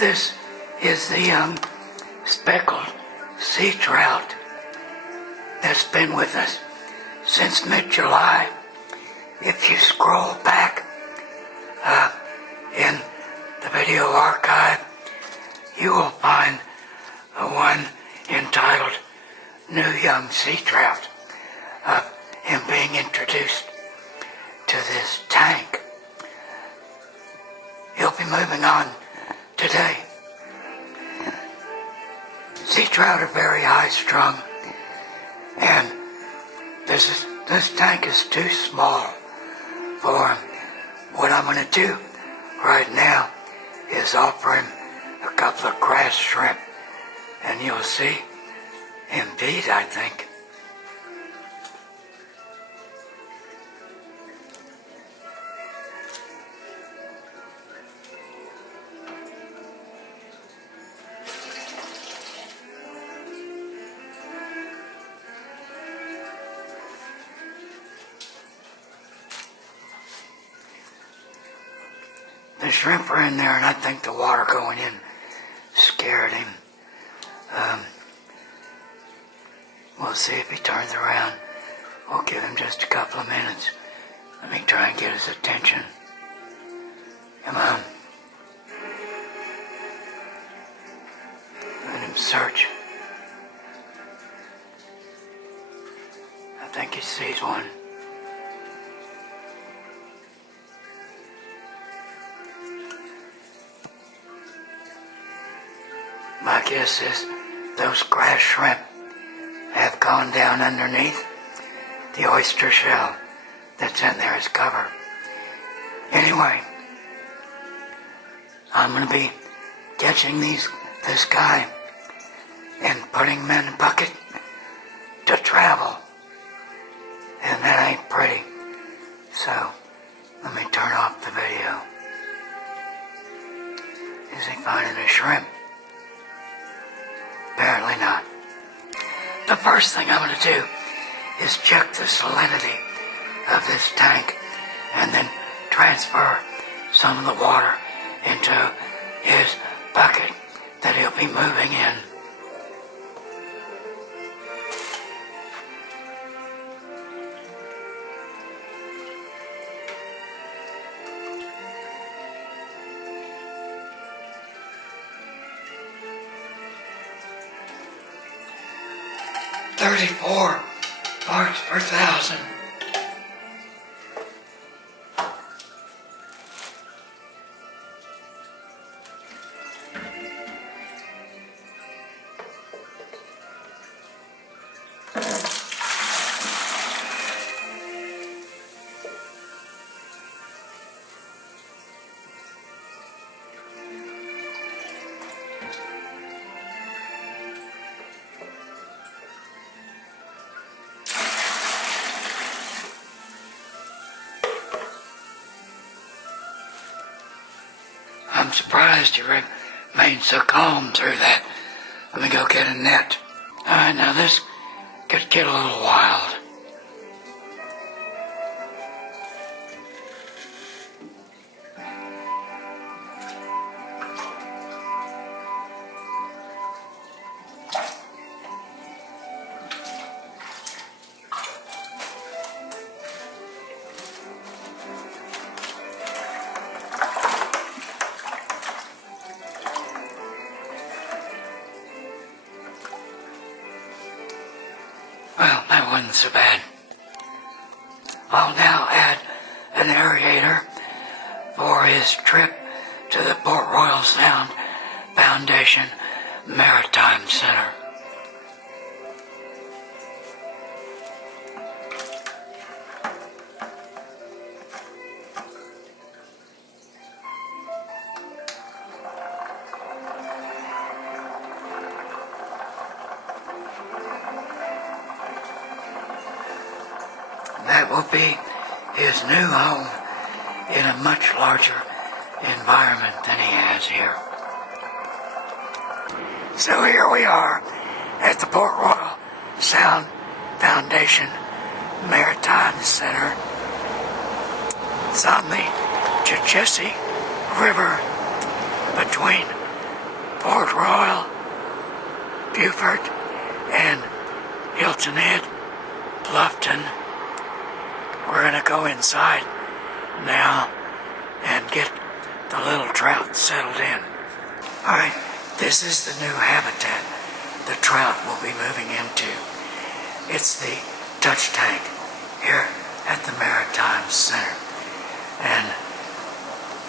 This is the young speckled sea trout that's been with us since mid-July. If you scroll back in the video archive, you will find one entitled New Young Sea Trout of him being introduced to this tank. He'll be moving on today. Sea trout are very high-strung, and this tank is too small for him. What I'm going to do right now is offer him a couple of grass shrimp, and you'll see him feed, I think. The shrimp are in there, and I think the water going in scared him. We'll see if he turns around. We'll give him just a couple of minutes. Let me try and get his attention. Come on. Let him search. I think he sees one. My guess is those grass shrimp have gone down underneath the oyster shell that's in there as cover. Anyway, I'm going to be catching this guy and putting him in a bucket to travel. And that ain't pretty. So, let me turn off the video. Is he finding a shrimp? Apparently not. The first thing I'm going to do is check the salinity of this tank and then transfer some of the water into his bucket that he'll be moving in. .34 parts per thousand. I'm surprised you remained so calm through that. Let me go get a net. Alright, now this could get a little wild. Well, that wasn't so bad. I'll now add an aerator for his trip to the Port Royal Sound Foundation Maritime Center. That will be his new home in a much larger environment than he has here. So here we are at the Port Royal Sound Foundation Maritime Center. It's on the Chechesi River between Port Royal, Beaufort, and Hilton Head, Bluffton. We're gonna go inside now and get the little trout settled in. Alright, this is the new habitat the trout will be moving into. It's the touch tank here at the Maritime Center. And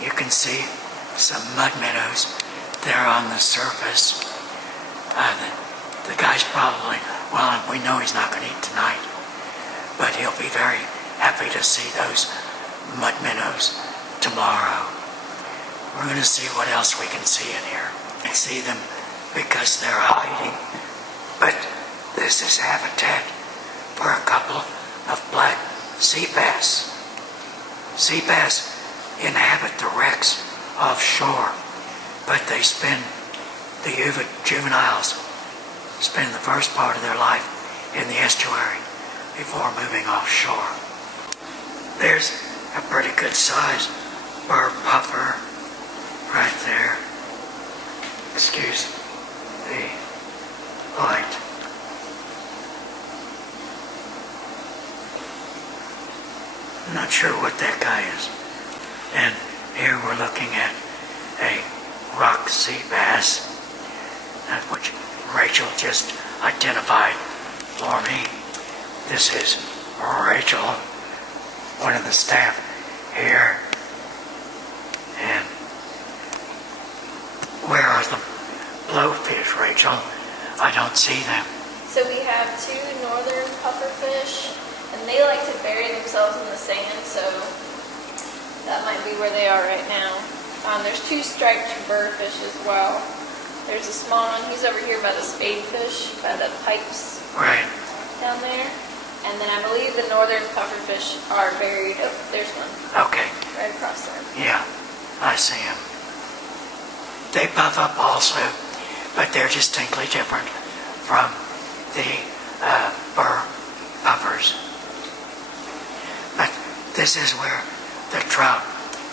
you can see some mud minnows there on the surface. The guy's probably, well, we know he's not going to eat tonight, but he'll be very happy to see those mud minnows tomorrow. We're going to see what else we can see in here. I see them because they're hiding, but this is habitat for a couple of black sea bass. Sea bass inhabit the wrecks offshore, but they spend, the juveniles spend the first part of their life in the estuary before moving offshore. There's a pretty good size burr puffer right there. Excuse the light. I'm not sure what that guy is. And here we're looking at a rock sea bass, which Rachel just identified for me. This is Rachel, one of the staff here. And where are the blowfish, Rachel? I don't see them. So we have two northern pufferfish, and they like to bury themselves in the sand, so that might be where they are right now. There's two striped burrfish as well. There's a small one, he's over here by the spadefish, by the pipes Right. down there. And then I believe the northern pufferfish are buried. Oh, there's one. Okay. Right across there. Yeah, I see them. They puff up also, but they're distinctly different from the burr puffers. But this is where the trout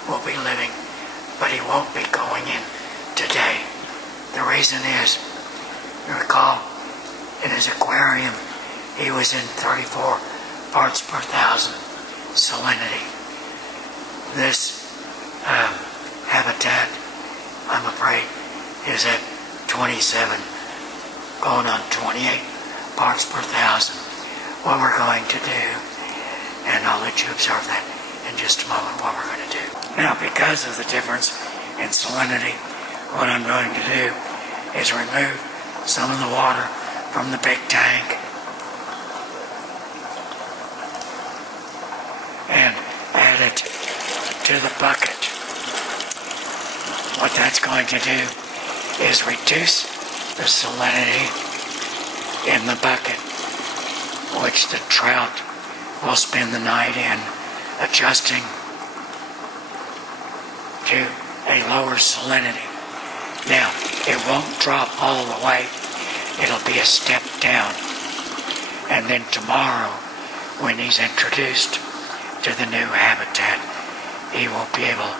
will be living, but he won't be going in today. The reason is, you recall, in his aquarium, he was in 34 parts per thousand salinity. This habitat, I'm afraid, is at 27, going on 28 parts per thousand. What we're going to do, and I'll let you observe that in just a moment, what we're going to do. Now, because of the difference in salinity, what I'm going to do is remove some of the water from the big tank and add it to the bucket. What that's going to do is reduce the salinity in the bucket, which the trout will spend the night in, adjusting to a lower salinity. Now, it won't drop all the way. It'll be a step down. And then tomorrow, when he's introduced to the new habitat, he will be able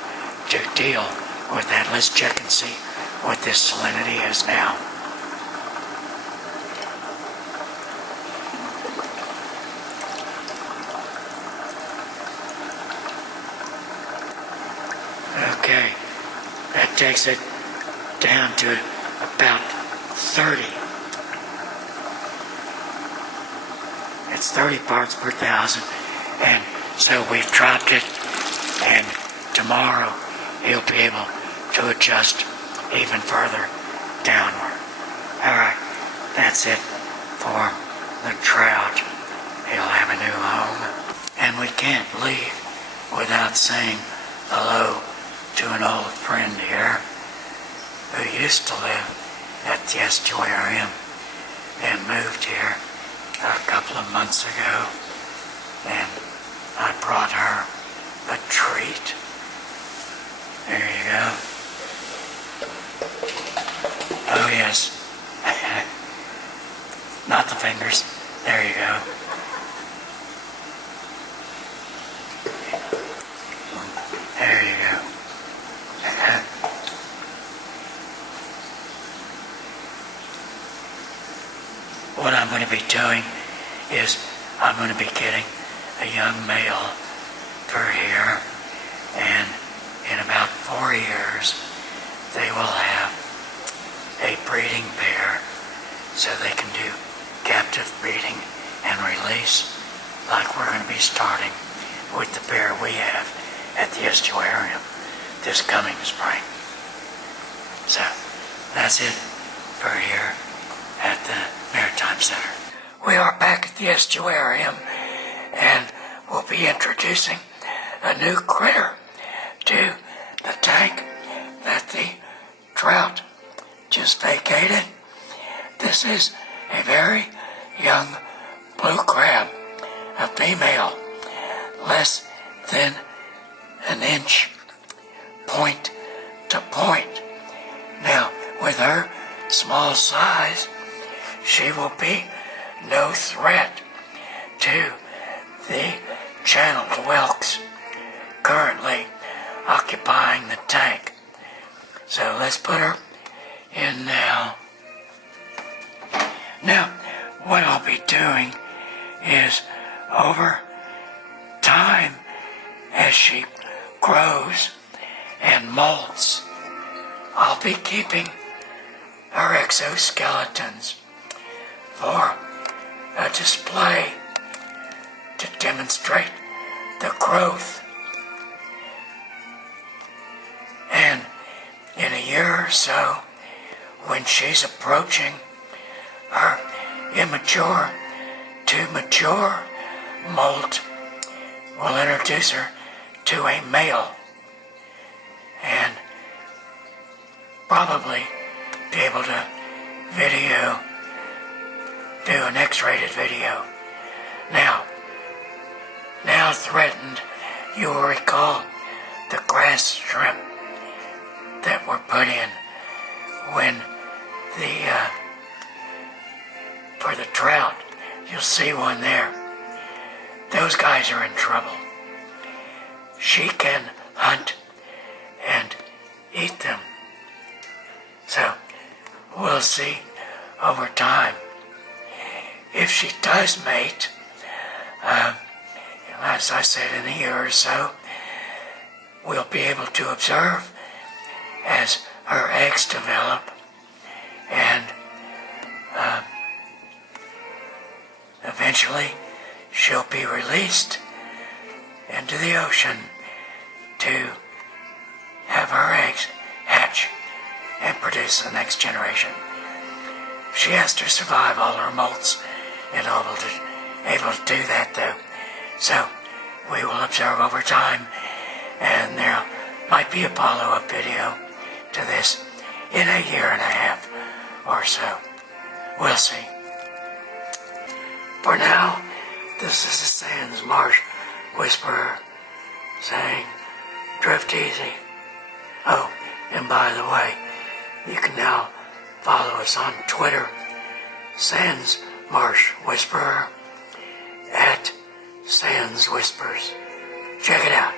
to deal with that. Let's check and see what this salinity is now. Okay, that takes it down to about 30. It's 30 parts per thousand, and so we've dropped it, and tomorrow he'll be able to adjust even further downward. Alright, that's it for the trout. He'll have a new home, and we can't leave without saying hello to an old friend here who used to live at the estuarium and moved here a couple of months ago, and I brought her a treat. There you go. Oh yes. Not the fingers. There you go. There you go. what I'm going to be doing is I'm going to be getting a young male for here, and in about 4 years they will have a breeding pair, so they can do captive breeding and release, like we're going to be starting with the pair we have at the estuarium this coming spring. So that's it for here at the Maritime Center. We are back at the estuarium, and we'll be introducing a new critter to the tank that the trout just vacated. This is a very young blue crab, a female, less than an inch point to point. Now, with her small size, she will be no threat to the channeled whelks currently occupying the tank. So let's put her in now. Now, what I'll be doing is, over time, as she grows and molts, I'll be keeping her exoskeletons for a display to demonstrate the growth. And in a year or so, when she's approaching her immature to mature molt, we'll introduce her to a male and probably be able to do an X-rated video. Now threatened, you will recall the grass shrimp that were put in when for the trout. You'll see one there. Those guys are in trouble. She can hunt and eat them. So we'll see over time. If she does mate, as I said, in a year or so, we'll be able to observe as her eggs develop, and eventually she'll be released into the ocean to have her eggs hatch and produce the next generation. She has to survive all her molts in order to able to do that, though. So we will observe over time, and there might be a follow-up video to this in a year and a half or so. We'll see. For now, this is the Sands Marsh Whisperer saying, drift easy. Oh, and by the way, you can now follow us on Twitter, Sands Marsh Whisperer, at Sands Whispers. Check it out.